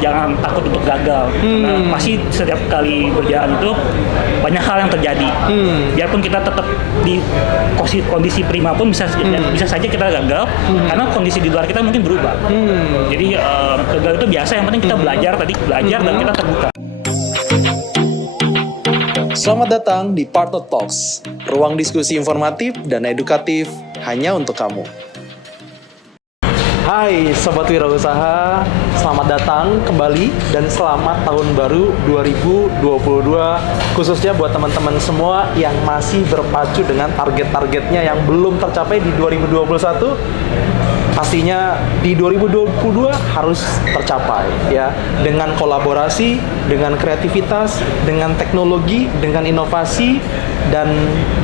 jangan takut untuk gagal. Karena pasti setiap kali berjalan itu banyak hal yang terjadi. Biarpun kita tetap di kondisi prima pun bisa saja kita gagal karena kondisi di luar kita mungkin berubah. Jadi gagal itu biasa, yang penting kita belajar dan kita terbuka. Selamat datang di Partner Talks, ruang diskusi informatif dan edukatif hanya untuk kamu. Hai Sobat Wirausaha, selamat datang kembali dan selamat tahun baru 2022, khususnya buat teman-teman semua yang masih berpacu dengan target-targetnya yang belum tercapai di 2021. Pastinya di 2022 harus tercapai ya, dengan kolaborasi, dengan kreativitas, dengan teknologi, dengan inovasi, dan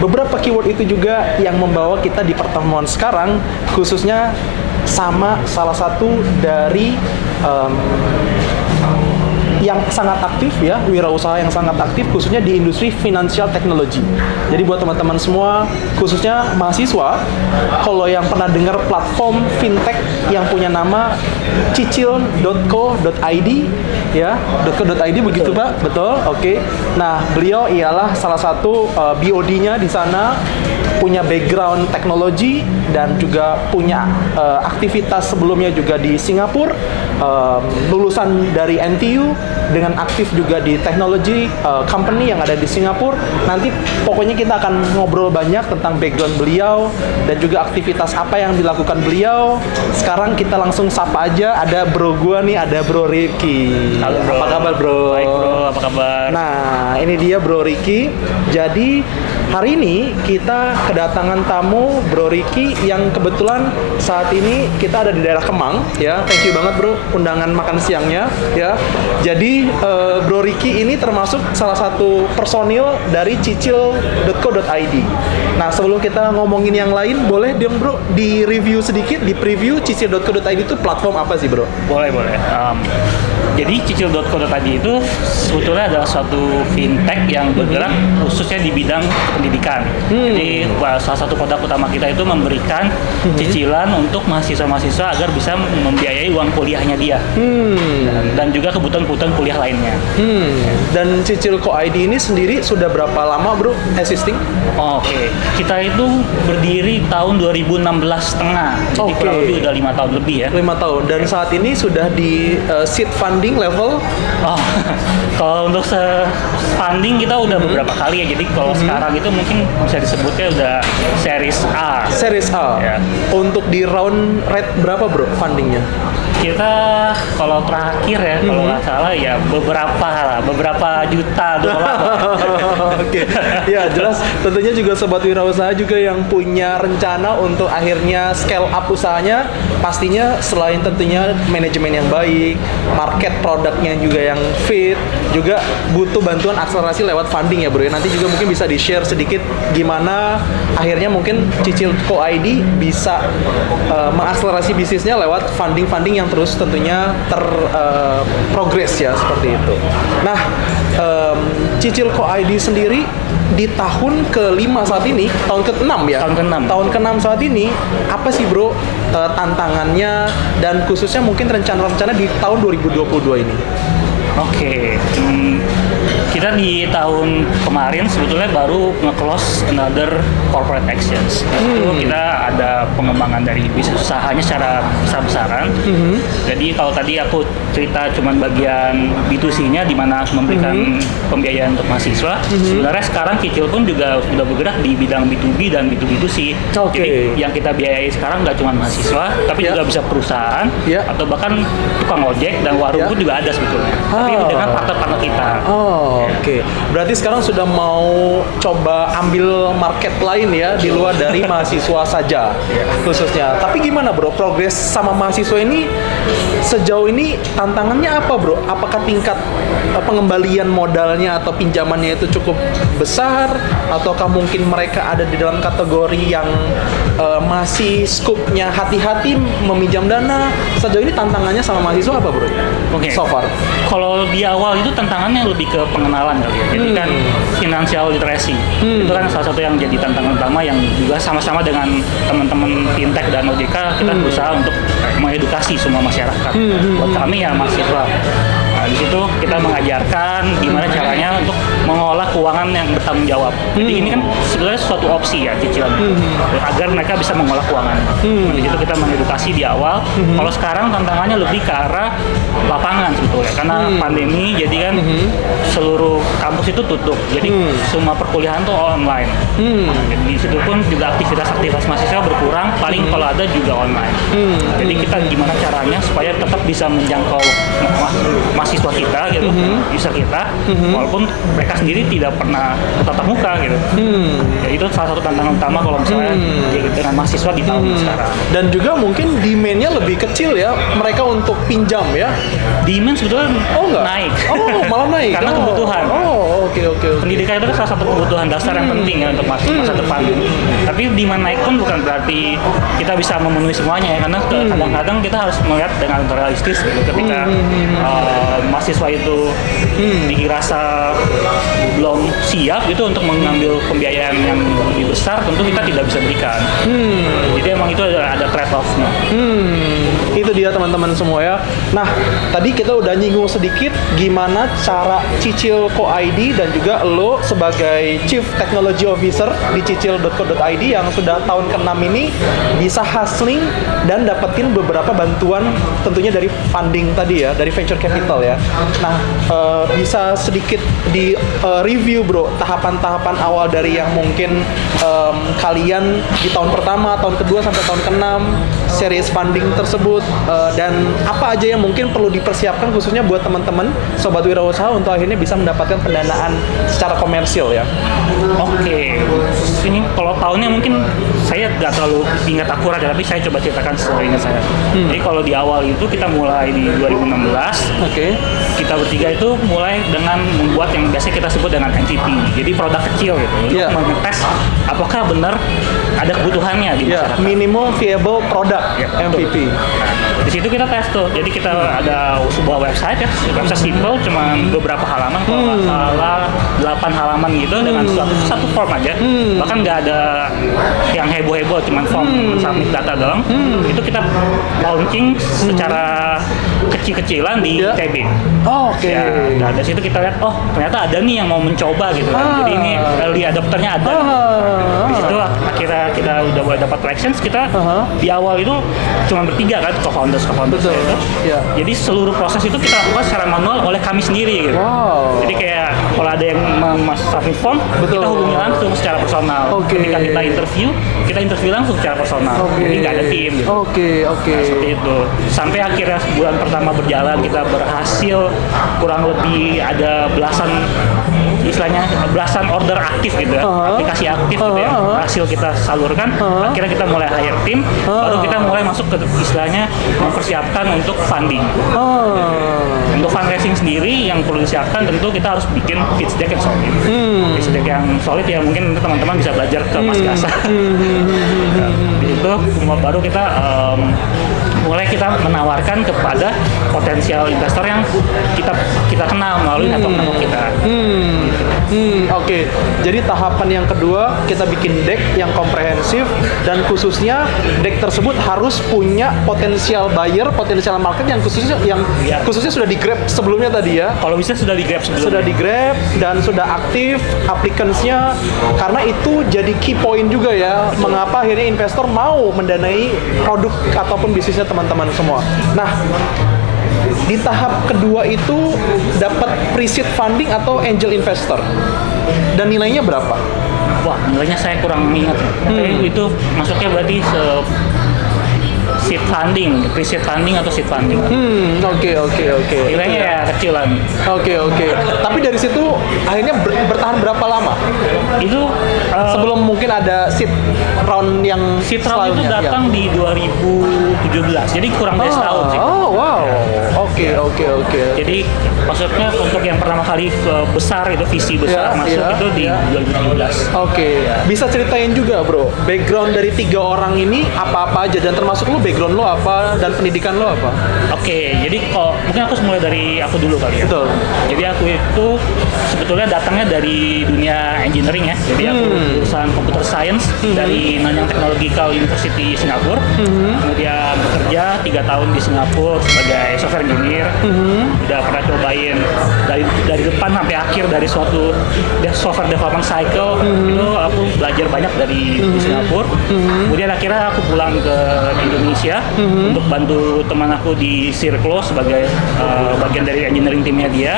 beberapa keyword itu juga yang membawa kita di pertemuan sekarang, khususnya sama salah satu dari yang sangat aktif ya, wirausaha yang sangat aktif khususnya di industri financial technology. Jadi buat teman-teman semua, khususnya mahasiswa, kalau yang pernah dengar platform fintech yang punya nama cicil.co.id ya, .co.id begitu Pak? Betul? Oke. Nah, beliau ialah salah satu BOD-nya di sana, punya background teknologi dan juga punya aktivitas sebelumnya juga di Singapura, lulusan dari NTU dengan aktif juga di teknologi company yang ada di Singapura. Nanti pokoknya kita akan ngobrol banyak tentang background beliau dan juga aktivitas apa yang dilakukan beliau. Sekarang kita langsung sapa aja, ada bro gua nih, ada bro Ricky. Halo bro. Apa kabar bro? Baik bro, apa kabar? Nah, ini dia bro Ricky. Jadi hari ini kita kedatangan tamu bro Ricky yang kebetulan saat ini kita ada di daerah Kemang ya. Thank you banget bro undangan makan siangnya ya. Jadi bro Ricky ini termasuk salah satu personil dari cicil.co.id. Nah, sebelum kita ngomongin yang lain, boleh dong bro di review sedikit, di preview cicil.co.id itu platform apa sih bro? Boleh. Jadi cicil.co.id itu sebetulnya adalah suatu fintech yang bergerak khususnya di bidang pendidikan. Jadi salah satu produk utama kita itu memberikan cicilan untuk mahasiswa-mahasiswa agar bisa membiayai uang kuliahnya dia. Dan juga kebutuhan-kebutuhan kuliah lainnya. Dan cicil.co.id ini sendiri sudah berapa lama bro existing? Oke. Kita itu berdiri tahun 2016 setengah. Jadi kurang lebih udah 5 tahun lebih ya. 5 tahun. Dan saat ini sudah di seed funding level? Kalau untuk funding kita udah beberapa kali ya. Jadi kalau sekarang itu mungkin bisa disebutnya udah series A. Series A. Ya. Untuk di round rate berapa bro fundingnya? Kita kalau terakhir ya, kalau nggak salah ya beberapa juta dolar. Oke. Ya jelas, tentunya juga sobat wirausaha juga yang punya rencana untuk akhirnya scale up usahanya, pastinya selain tentunya manajemen yang baik, market produknya juga yang fit, juga butuh bantuan akselerasi lewat funding ya bro. Nanti juga mungkin bisa di-share sedikit gimana akhirnya mungkin cicil.co.id bisa mengakselerasi bisnisnya lewat funding yang terus tentunya progres ya, seperti itu. Nah, cicil.co.id sendiri di tahun ke-5 saat ini, tahun ke-6 ya? Tahun ke-6 saat ini, apa sih bro tantangannya dan khususnya mungkin rencana-rencana di tahun 2022 ini? Oke. Kita di tahun kemarin sebetulnya baru nge-close another corporate actions. Itu kita ada pengembangan dari bisnis usahanya secara besar-besaran. Jadi kalau tadi aku cerita cuman bagian B2C-nya di mana memberikan pembiayaan untuk mahasiswa, sebenarnya sekarang Cicil pun juga sudah bergerak di bidang B2B dan B2B2C. Jadi yang kita biayai sekarang nggak cuma mahasiswa, tapi juga bisa perusahaan atau bahkan tukang ojek dan warung pun juga ada sebetulnya. Tapi dengan partner-partner kita. Oke. Berarti sekarang sudah mau coba ambil market lain ya di luar dari mahasiswa saja khususnya. Tapi gimana bro, progres sama mahasiswa ini sejauh ini tantangannya apa bro? Apakah tingkat pengembalian modalnya atau pinjamannya itu cukup besar, ataukah mungkin mereka ada di dalam kategori yang masih skupnya hati-hati meminjam dana? Sejauh ini tantangannya sama mahasiswa apa bro? Oke. So far. Kalau di awal itu tantangannya lebih ke pengenalan pengenalan kali ya. Jadi kan financial literacy itu kan salah satu yang jadi tantangan utama yang juga sama-sama dengan teman-teman fintech dan OJK kita berusaha untuk mengedukasi semua masyarakat. Buat kami ya mahasiswa. Nah, di situ kita mengajarkan gimana caranya untuk mengolah keuangan yang bertanggung jawab. Jadi ini kan sebenarnya suatu opsi ya cicilan agar mereka bisa mengolah keuangan. Nah, di situ kita mengedukasi di awal. Kalau sekarang tantangannya lebih ke arah lapangan sebetulnya karena pandemi jadi kan seluruh kampus itu tutup. Jadi semua perkuliahan tuh online. Jadi di situ pun juga aktivitas mahasiswa berkurang. Paling kalau ada juga online. Jadi kita gimana caranya supaya tetap bisa menjangkau mahasiswa kita gitu, user kita, walaupun mereka sendiri tidak pernah tatap muka gitu. Ya itu salah satu tantangan utama kalau misalnya dengan mahasiswa di tahun sekarang. Dan juga mungkin demand-nya lebih kecil ya, mereka untuk pinjam ya. Demand sebetulnya naik. Oh, malah naik. Karena kebutuhan. Oke. Pendidikan itu kan salah satu kebutuhan dasar yang penting ya untuk masa depan. Tapi demand naik pun bukan berarti kita bisa memenuhi semuanya ya, karena kadang-kadang kita harus melihat dengan realistis gitu. Ketika mahasiswa itu dirasa belum siap gitu untuk mengambil pembiayaan yang lebih besar, tentu kita tidak bisa berikan. Jadi emang itu ada trade off-nya. Itu dia teman-teman semua ya. Nah, tadi kita udah nyinggung sedikit gimana cara cicil Co.id dan juga lo sebagai Chief Technology Officer di cicil.co.id yang sudah tahun ke-6 ini bisa hustling dan dapetin beberapa bantuan tentunya dari funding tadi ya, dari venture capital ya. Nah, bisa sedikit di review bro, tahapan-tahapan awal dari yang mungkin kalian di tahun pertama, tahun kedua sampai tahun ke-6 series funding tersebut, dan apa aja yang mungkin perlu dipersiapkan khususnya buat teman-teman sobat wirausaha untuk akhirnya bisa mendapatkan pendanaan secara komersil ya. Oke, ini kalau tahunnya mungkin saya nggak terlalu ingat akurat ya, tapi saya coba ceritakan story-nya saya. Jadi kalau di awal itu kita mulai di 2016. Kita bertiga itu mulai dengan membuat yang biasa kita sebut dengan MVP. Jadi produk kecil gitu, untuk mengetes apakah benar ada kebutuhannya di masyarakat. Minimum viable product, MVP. Nah, di situ kita tes tuh. Jadi kita ada sebuah website ya, website simple, cuma beberapa halaman, kalau nggak salah 8 halaman gitu dengan satu form aja. Bahkan nggak ada yang heboh-heboh, cuma form submit data doang. Itu kita launching secara kecil-kecilan di ITB. Ya, nah dari situ kita lihat, ternyata ada nih yang mau mencoba gitu kan. Jadi ini early adopternya ada. Di situ akhirnya kita udah mulai dapat tractions. Kita di awal itu cuma bertiga kan, co-founders itu. Jadi seluruh proses itu kita lakukan secara manual oleh kami sendiri gitu. Jadi kayak kalau ada yang submit form, kita hubungi langsung secara personal. Ketika kita interview langsung secara personal. Jadi nggak ada tim gitu. Nah, seperti itu. Sampai akhirnya bulan pertama berjalan, kita berhasil kurang lebih ada belasan order aktif gitu ya, aplikasi aktif gitu ya, berhasil kita salurkan. Akhirnya kita mulai hire tim, baru kita mulai masuk ke istilahnya mempersiapkan untuk funding. Untuk fundraising sendiri yang perlu disiapkan tentu kita harus bikin pitch deck yang solid. Pitch deck yang solid ya mungkin teman-teman bisa belajar ke Mas Gasa. Di situ baru kita mulai kita menawarkan kepada potensial investor yang kita kenal melalui network kita. Jadi tahapan yang kedua kita bikin deck yang komprehensif dan khususnya deck tersebut harus punya potensial buyer, potensial market yang khususnya sudah di-grab sebelumnya tadi ya. Kalau bisa sudah di-grab sebelumnya. Sudah di-grab dan sudah aktif applicants-nya, karena itu jadi key point juga ya. Mengapa akhirnya investor mau mendanai produk ataupun bisnisnya teman-teman semua. Nah, di tahap kedua itu dapat pre-seed funding atau angel investor. Dan nilainya berapa? Wah, nilainya saya kurang ingat. Tapi itu masuknya berarti seed funding, pre-seed funding atau seed funding. Oke. Nilainya ya kecilan. Oke. Tapi dari situ akhirnya bertahan berapa lama? Itu Sebelum mungkin ada seed round yang Seed round itu selanjutnya, datang di 2017, jadi kurang dari setahun sih. Oh, wow. Oke. Jadi maksudnya untuk yang pertama kali besar itu visi besar Ya, masuk ya, itu di ya. 2017. Oke, bisa ceritain juga bro, background dari 3 orang ini apa-apa aja, dan termasuk lu background lu apa dan pendidikan lu apa? Oke, jadi kalau mungkin aku mulai dari aku dulu kali ya. Betul. Jadi aku itu sebetulnya datangnya dari dunia engineering ya. Jadi aku lulusan computer science dari Nanyang Technological University Singapura. Kemudian bekerja 3 tahun di Singapura sebagai software engineer. Udah pernah cobain dari depan sampai akhir dari suatu software development cycle. Itu aku belajar banyak di Singapura. Kemudian akhirnya aku pulang ke Indonesia untuk bantu teman aku di Circlo sebagai bagian dari engineering timnya dia.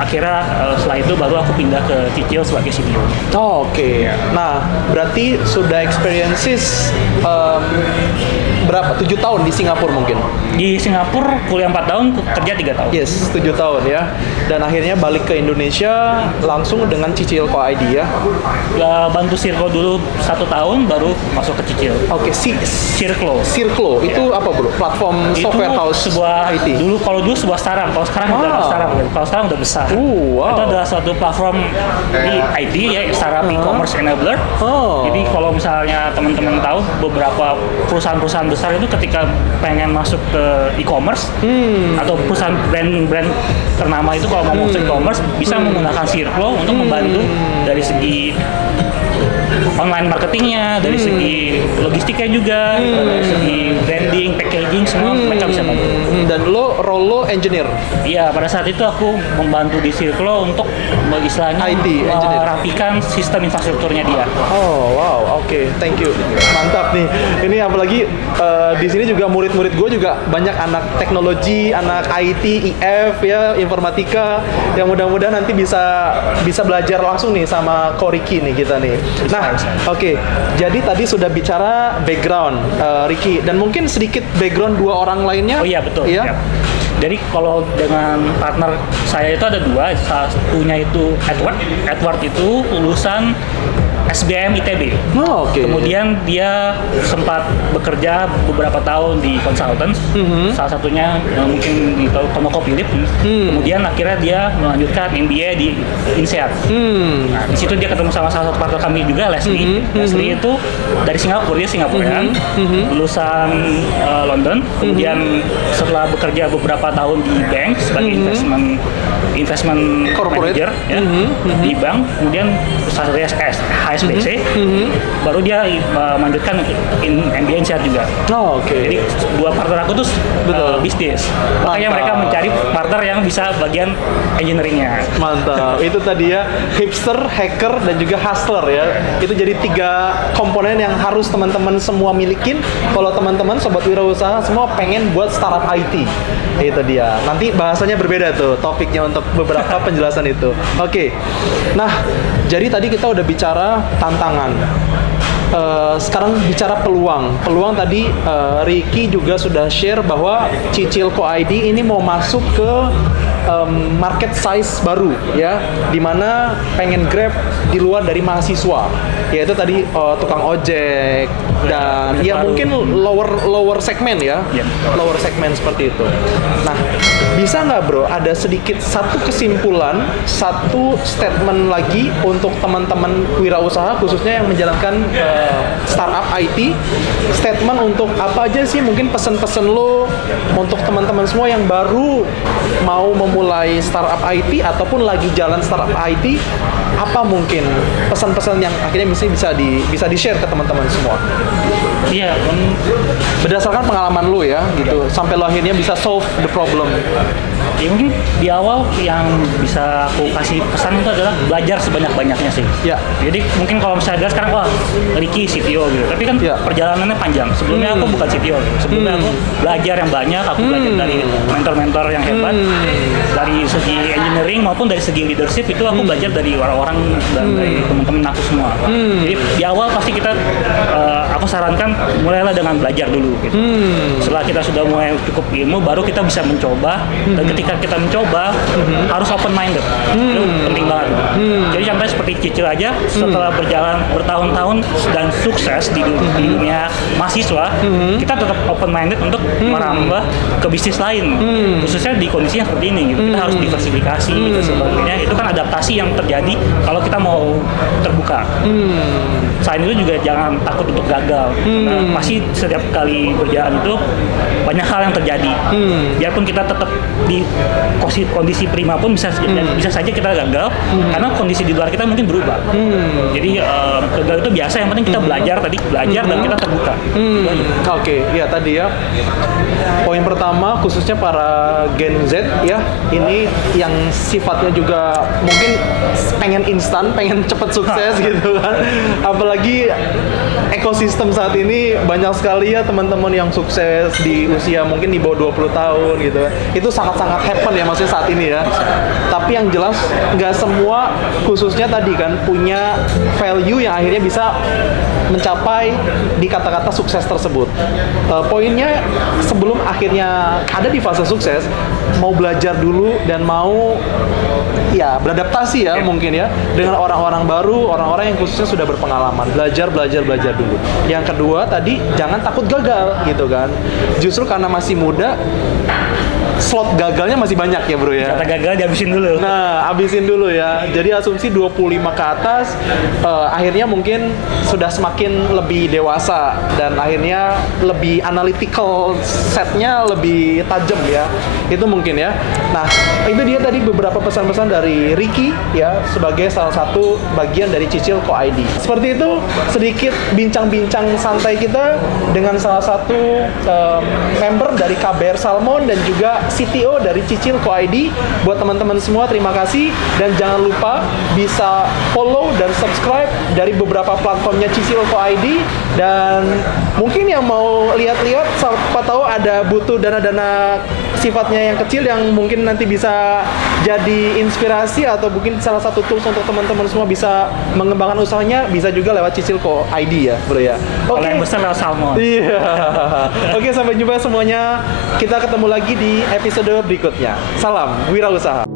Akhirnya setelah itu baru aku pindah ke Cicil sebagai CTO. Oke. Nah, berarti sudah experiences berapa? 7 tahun di Singapura mungkin? Di Singapura kuliah 4 tahun, kerja 3 tahun. Yes, 7 tahun ya. Dan akhirnya balik ke Indonesia langsung dengan Cicil Co ID ya. Bantu Circlo dulu 1 tahun, baru masuk ke Cicil. Oke, Circlo. Circlo itu apa bro? Platform Itu software house sebuah IT. kalau dulu sebuah startup, kalau sekarang udah nggak startup, kalau sekarang udah besar. Wow. Itu adalah suatu platform di IT ya, startup e-commerce enabler. Oh. Jadi kalau misalnya teman-teman tahu beberapa perusahaan-perusahaan besar itu ketika pengen masuk ke e-commerce atau perusahaan brand ternama itu kalau mau masuk e-commerce bisa menggunakan Circlo untuk membantu dari segi online marketingnya, dari segi logistiknya juga, dari segi branding, packaging, semua mereka bisa bantu. Dan role lo engineer. Iya, pada saat itu aku membantu di Circlo untuk istilahnya IT, engineer. merapikan sistem infrastrukturnya dia. Oh wow, oke, thank you, mantap nih. Ini apalagi di sini juga murid-murid gue juga banyak anak teknologi, anak IT, IF ya, informatika, yang mudah-mudahan nanti bisa belajar langsung nih sama Koriki nih kita nih. Nah, oke, jadi tadi sudah bicara background Ricky, dan mungkin sedikit background 2 orang lainnya. Oh iya betul. Iya. Ya. Jadi kalau dengan partner saya itu ada 2, salah satunya itu Edward itu lulusan SBM ITB. Oh, oke. Kemudian dia sempat bekerja beberapa tahun di konsultan, salah satunya mungkin di ConocoPhillips. Kemudian akhirnya dia melanjutkan MBA di INSEAD. Nah, di situ dia ketemu sama salah satu partner kami juga, Leslie. Leslie itu dari Singapura, dia Singaporean, lulusan London. Kemudian setelah bekerja beberapa tahun di bank sebagai investment Corporate. manager ya, di bank, kemudian satunya HSBC, baru dia melanjutkan MBA INSEAD juga. Oh, oke. Jadi 2 partner aku tuh bisnis, makanya Mantap. mereka mencari partner yang bisa bagian engineeringnya. Mantap. Itu tadi ya, hipster, hacker, dan juga hustler ya. Itu jadi 3 komponen yang harus teman-teman semua milikin kalau teman-teman sobat wirausaha semua pengen buat startup IT. Itu dia. Nanti bahasanya berbeda tuh topiknya untuk beberapa penjelasan itu. Oke. Nah, jadi tadi kita udah bicara tantangan. Sekarang bicara peluang. Peluang tadi Ricky juga sudah share bahwa Cicil Co ID ini mau masuk ke market size baru ya, dimana pengen grab di luar dari mahasiswa, yaitu tadi tukang ojek dan ya baru. mungkin lower segmen ya, lower segmen seperti itu. Nah, bisa nggak bro ada sedikit satu kesimpulan, satu statement lagi untuk teman-teman wirausaha khususnya yang menjalankan startup IT, statement untuk apa aja sih mungkin pesan-pesan lo untuk teman-teman semua yang baru mau memulai startup IT ataupun lagi jalan startup IT, apa mungkin pesan-pesan yang akhirnya bisa di-share ke teman-teman semua? Iya, Berdasarkan pengalaman lu ya gitu, sampai lo akhirnya bisa solve the problem. ya mungkin di awal yang bisa aku kasih pesan itu adalah belajar sebanyak-banyaknya sih. Ya. Jadi mungkin kalau misalnya dia sekarang Ricky CTO gitu, tapi kan Ya. perjalanannya panjang. Sebelumnya aku bukan CTO gitu. Sebelumnya aku belajar yang banyak, aku belajar dari mentor-mentor yang hebat, dari segi engineering mentoring maupun dari segi leadership itu aku belajar dari orang-orang dan dari teman-teman aku semua. Jadi di awal pasti kita aku sarankan mulailah dengan belajar dulu gitu. Setelah kita sudah mulai cukup ilmu baru kita bisa mencoba, dan ketika kita mencoba harus open minded. Itu penting banget. Jadi contohnya seperti Cicil aja setelah berjalan bertahun-tahun dan sukses di dunia mahasiswa, kita tetap open minded untuk merambah ke bisnis lain. Khususnya di kondisi yang seperti ini gitu. Kita harus diversifikasi dan sebagainya. Itu kan adaptasi yang terjadi kalau kita mau terbuka. Selain itu juga jangan takut untuk gagal. Karena pasti setiap kali berjalan itu banyak hal yang terjadi. Biarpun kita tetap di kondisi prima pun bisa saja kita gagal karena kondisi di luar kita mungkin berubah. Jadi gagal itu biasa, yang penting kita belajar dan kita terbuka. Oke, ya tadi ya. Poin pertama khususnya para Gen Z ya, ini yang sifatnya juga mungkin pengen instan, pengen cepet sukses gitu kan. Apalagi ekosistem saat ini banyak sekali ya teman-teman yang sukses di usia mungkin di bawah 20 tahun gitu. Itu sangat-sangat happen ya maksudnya saat ini ya. Tapi yang jelas nggak semua khususnya tadi kan punya value yang akhirnya bisa mencapai di kata-kata sukses tersebut. Poinnya sebelum akhirnya ada di fase sukses, mau belajar dulu dan mau ya beradaptasi ya mungkin ya dengan orang-orang baru, orang-orang yang khususnya sudah berpengalaman. Belajar dulu. Yang kedua tadi jangan takut gagal gitu kan. Justru karena masih muda, slot gagalnya masih banyak ya bro ya. Kata gagal dihabisin dulu. Nah, habisin dulu ya. Jadi asumsi 25 ke atas akhirnya mungkin sudah semakin lebih dewasa dan akhirnya lebih analytical, setnya lebih tajam ya. Itu mungkin ya. Nah, itu dia tadi beberapa pesan-pesan dari Ricky ya sebagai salah satu bagian dari Cicil Co ID. Seperti itu sedikit bincang-bincang santai kita dengan salah satu member dari KBR Salmon dan juga CTO dari Cicil Co ID. Buat teman-teman semua terima kasih dan jangan lupa bisa follow dan subscribe dari beberapa platformnya Cicil Co ID, dan mungkin yang mau lihat-lihat siapa tahu ada butuh dana-dana sifatnya yang kecil yang mungkin nanti bisa jadi inspirasi atau mungkin salah satu tools untuk teman-teman semua bisa mengembangkan usahanya, bisa juga lewat Cicil Co ID ya bro ya. Kalau yang besar lewat Salmon. Iya. Oke, sampai jumpa semuanya. Kita ketemu lagi di episode berikutnya. Salam wirausaha.